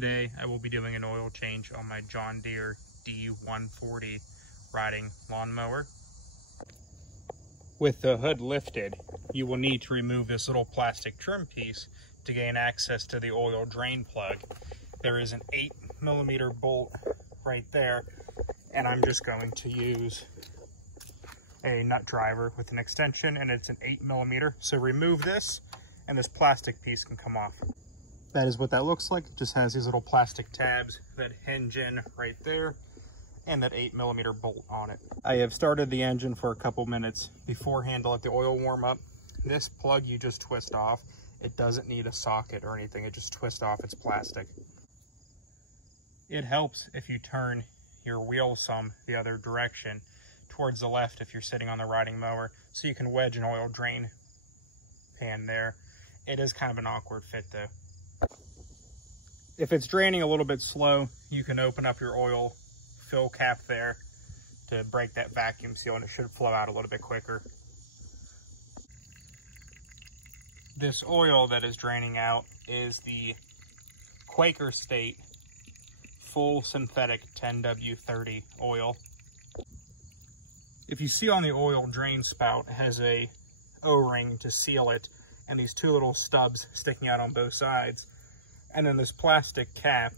Today I will be doing an oil change on my John Deere D140 riding lawnmower. With the hood lifted, you will need to remove this little plastic trim piece to gain access to the oil drain plug. There is an 8mm bolt right there, and I'm just going to use a nut driver with an extension, and it's an 8mm. So remove this and this plastic piece can come off. That is what that looks like. It just has these little plastic tabs that hinge in right there and that 8mm bolt on it. I have started the engine for a couple minutes beforehand to let the oil warm up. This plug you just twist off. It doesn't need a socket or anything. It just twists off. It's plastic. It helps if you turn your wheel some the other direction towards the left if you're sitting on the riding mower, so you can wedge an oil drain pan there. It is kind of an awkward fit though. If it's draining a little bit slow, you can open up your oil fill cap there to break that vacuum seal, and it should flow out a little bit quicker. This oil that is draining out is the Quaker State full synthetic 10W30 oil. If you see on the oil drain spout, it has a O-ring to seal it and these two little stubs sticking out on both sides. And then this plastic cap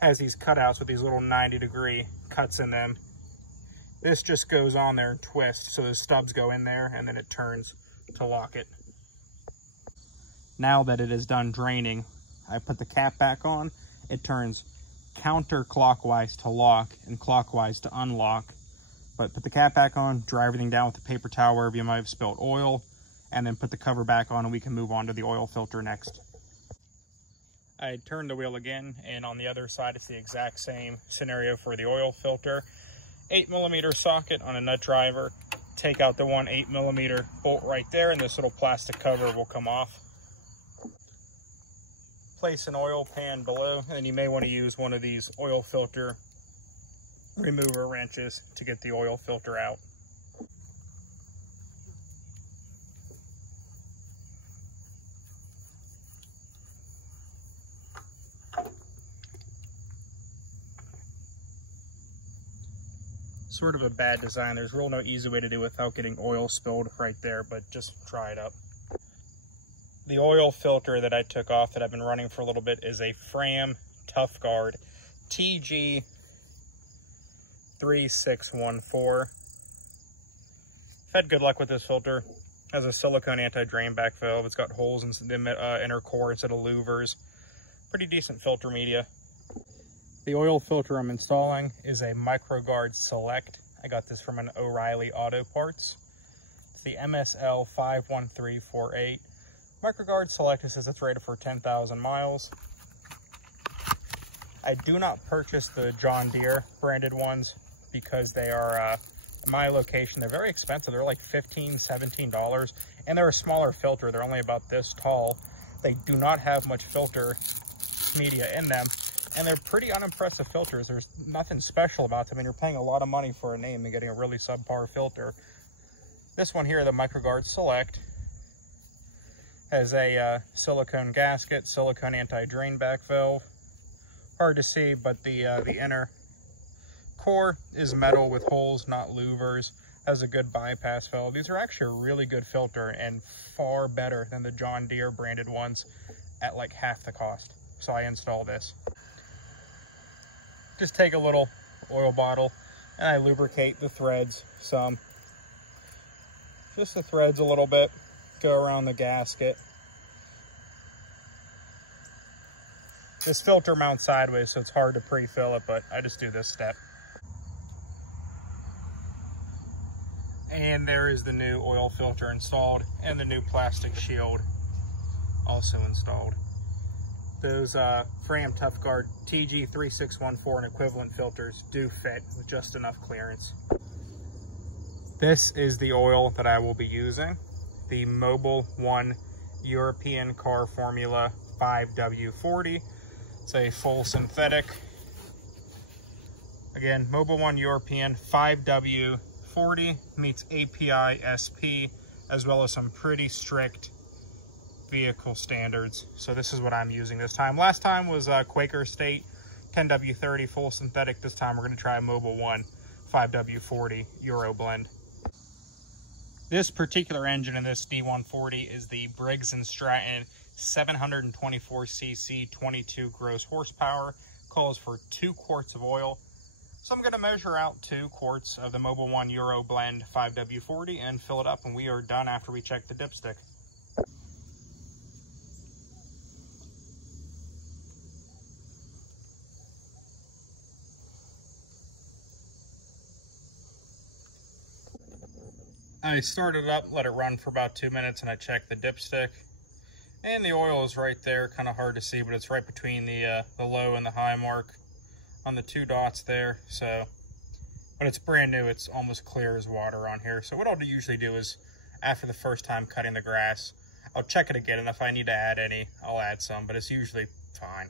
has these cutouts with these little 90-degree cuts in them. This just goes on there and twists, so the stubs go in there and then it turns to lock it. Now that it is done draining, I put the cap back on. It turns counterclockwise to lock and clockwise to unlock. But put the cap back on, dry everything down with a paper towel wherever you might have spilled oil, and then put the cover back on and we can move on to the oil filter next. I turned the wheel again, and on the other side it's the exact same scenario for the oil filter. 8mm socket on a nut driver. Take out the one 8mm bolt right there, and this little plastic cover will come off. Place an oil pan below, and then you may want to use one of these oil filter remover wrenches to get the oil filter out. Sort of a bad design. There's really no easy way to do it without getting oil spilled right there, but just try it up. The oil filter that I took off that I've been running for a little bit is a Fram Tough Guard TG3614. I've had good luck with this filter. It has a silicone anti-drain back valve. It's got holes in the inner core instead of louvers. Pretty decent filter media. The oil filter I'm installing is a MicroGuard Select. I got this from an O'Reilly Auto Parts. It's the MSL 51348. MicroGuard Select says it's rated for 10,000 miles. I do not purchase the John Deere branded ones because they are, in my location, they're very expensive. They're like $15, $17, and they're a smaller filter. They're only about this tall. They do not have much filter media in them. And they're pretty unimpressive filters. There's nothing special about them, and you're paying a lot of money for a name and getting a really subpar filter. This one here, the MicroGuard Select, has a silicone gasket, silicone anti-drain back valve. Hard to see, but the inner core is metal with holes, not louvers. Has a good bypass valve. These are actually a really good filter and far better than the John Deere branded ones at like half the cost. So I installed this. Just take a little oil bottle and I lubricate the threads some. Just the threads a little bit. Go around the gasket. This filter mounts sideways, so it's hard to pre-fill it, but I just do this step. And there is the new oil filter installed and the new plastic shield also installed. Those Fram Tough Guard TG3614 and equivalent filters do fit with just enough clearance. This is the oil that I will be using, the Mobil 1 European Car Formula 5W40. It's a full synthetic. Again, Mobil 1 European 5W40 meets API SP, as well as some pretty strict vehicle standards. So this is what I'm using this time. Last time was Quaker State 10W30 full synthetic. This time we're going to try a Mobile One 5W40 Euro blend. This particular engine in this D140 is the Briggs & Stratton 724cc 22 gross horsepower. Calls for 2 quarts of oil. So I'm going to measure out 2 quarts of the Mobile One Euro blend 5W40 and fill it up, and we are done after we check the dipstick. I started it up, let it run for about 2 minutes, and I checked the dipstick. And the oil is right there, kind of hard to see, but it's right between the low and the high mark on the 2 dots there. So, but it's brand new, it's almost clear as water on here. So what I'll usually do is, after the first time cutting the grass, I'll check it again, and if I need to add any, I'll add some, but it's usually fine.